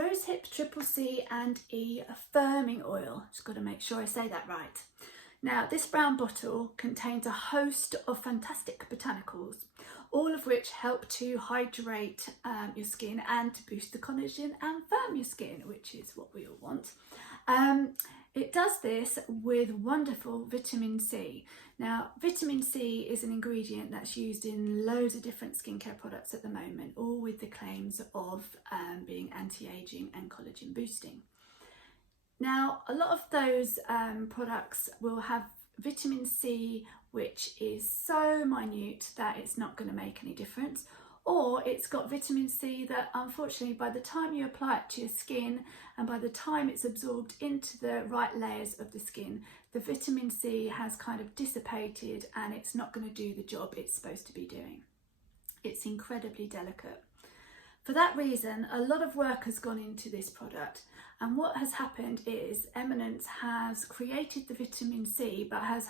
Rosehip C+E and E firming oil. Just got to make sure I say that right. Now, this brown bottle contains a host of fantastic botanicals, all of which help to hydrate your skin and to boost the collagen and firm your skin, which is what we all want. It does this with wonderful vitamin C. Now, vitamin C is an ingredient that's used in loads of different skincare products at the moment, all with the claims of being anti-aging and collagen boosting. Now, a lot of those products will have vitamin C, which is so minute that it's not going to make any difference, or it's got vitamin C that unfortunately by the time you apply it to your skin and by the time it's absorbed into the right layers of the skin, the vitamin C has kind of dissipated and it's not going to do the job it's supposed to be doing. It's incredibly delicate. For that reason, a lot of work has gone into this product, and what has happened is Éminence has created the vitamin C but has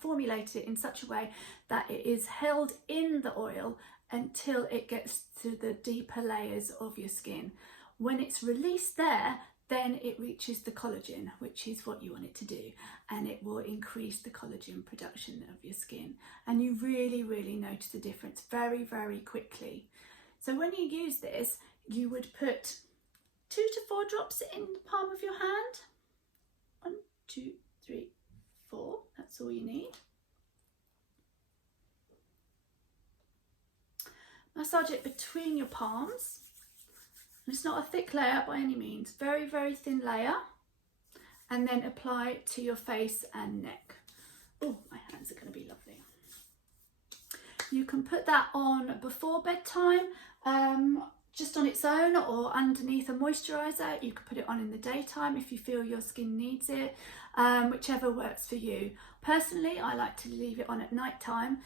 formulated it in such a way that it is held in the oil until it gets to the deeper layers of your skin. When it's released there, then it reaches the collagen, which is what you want it to do, and it will increase the collagen production of your skin, and you really notice the difference very quickly. So when you use this, you would put 2 to 4 drops in the palm of your hand. 1, 2, 3, 4, that's all you need. Massage it between your palms. And it's not a thick layer by any means, very thin layer. And then apply it to your face and neck. Oh, my hands are going to be lovely. You can put that on before bedtime, just on its own, or underneath a moisturiser. You can put it on in the daytime if you feel your skin needs it, whichever works for you. Personally, I like to leave it on at night time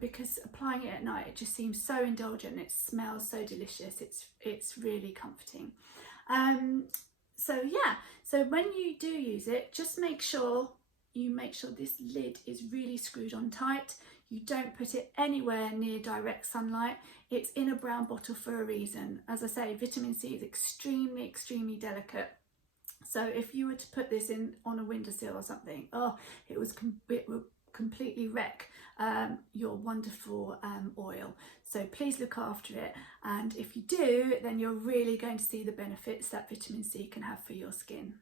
because applying it at night, it just seems so indulgent. It smells so delicious. It's really comforting. So yeah, so when you do use it, just make sure this lid is really screwed on tight. You don't put it anywhere near direct sunlight. It's in a brown bottle for a reason. As I say, vitamin C is extremely delicate. So if you were to put this in on a windowsill or something, it would completely wreck your wonderful oil. So please look after it. And if you do, then you're really going to see the benefits that vitamin C can have for your skin.